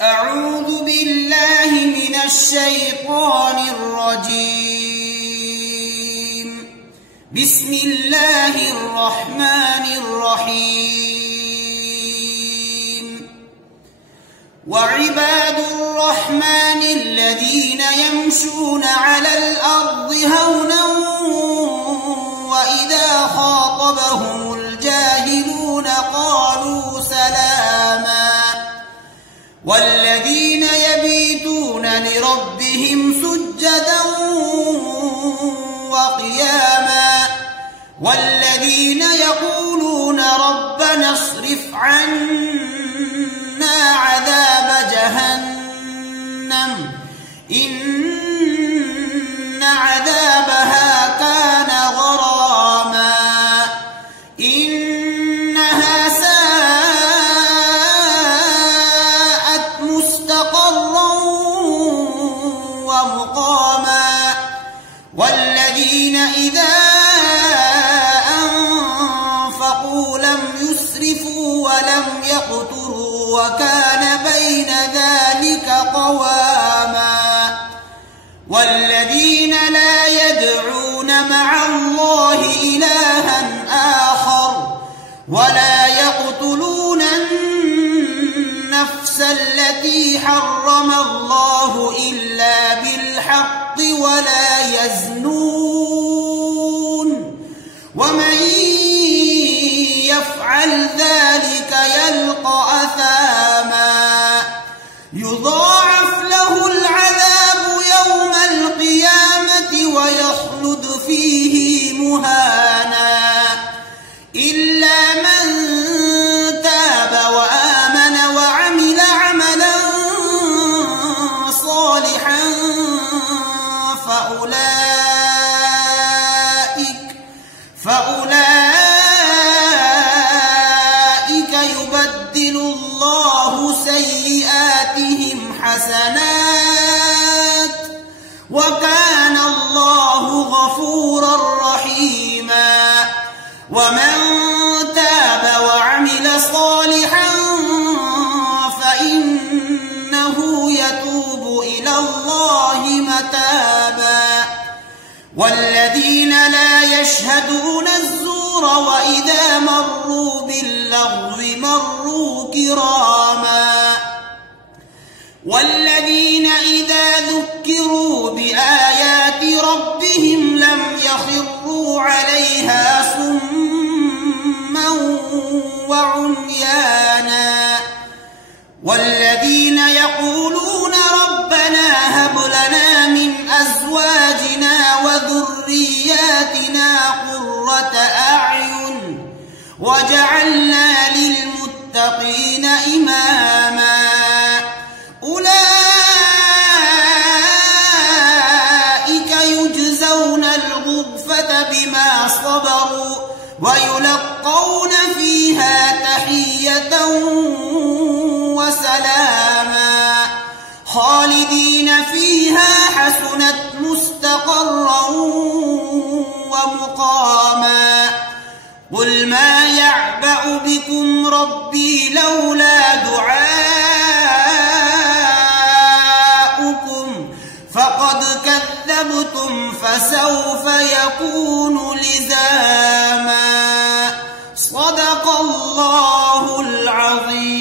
أعوذ بالله من الشيطان الرجيم. بسم الله الرحمن الرحيم. وعباد الرحمن الذين يمشون على الأرض هونا وإذا خاطبهم الجاهلون قالوا سلاما والذين يبيتون لربهم سجدا وقياما والذين يقولون ربنا اصرف عنا عذاب جهنم إن عذابها كان غراما إنها ساءت مستقرا ومقاما والذين إذا أنفقوا لم يسرفوا ولم يقتروا وكان بين ذلك قواما والذين لا يدعون مع الله إلها آخر ولا يقتلون النفس التي حرم الله إلا بالحق ولا يزنون ومن يفعل ذلك يلقى أثاما يضاعف له العذاب يوم القيامة ويخلد فيه مهانا إلا من تاب وآمن وعمل عملا صالحا فأولئك يبدل الله سيئاتهم حسنات وكان الله غفورا رحيما ومن تاب وعمل صالحا فإنه يتوب إلى الله متابا والذين لا يشهدون الزور وإذا مروا باللغو مروا كراما والذين إذا ذكروا بآيات ربهم لم يخروا عليها صما وعميانا والذين يقولون ربنا هب لنا من أزواجنا وذرياتنا قرة أعين وجعلنا للمتقين إماما أولئك يجزون الغرفة بما صبروا ويلقون فيها تحية وسلاما خالدين فيها حسنت مستقرا ومقاما قل ما يعبأ بكم ربي لولا دعاؤكم فقد كذبتم فسوف يكون لزاما صدق الله العظيم.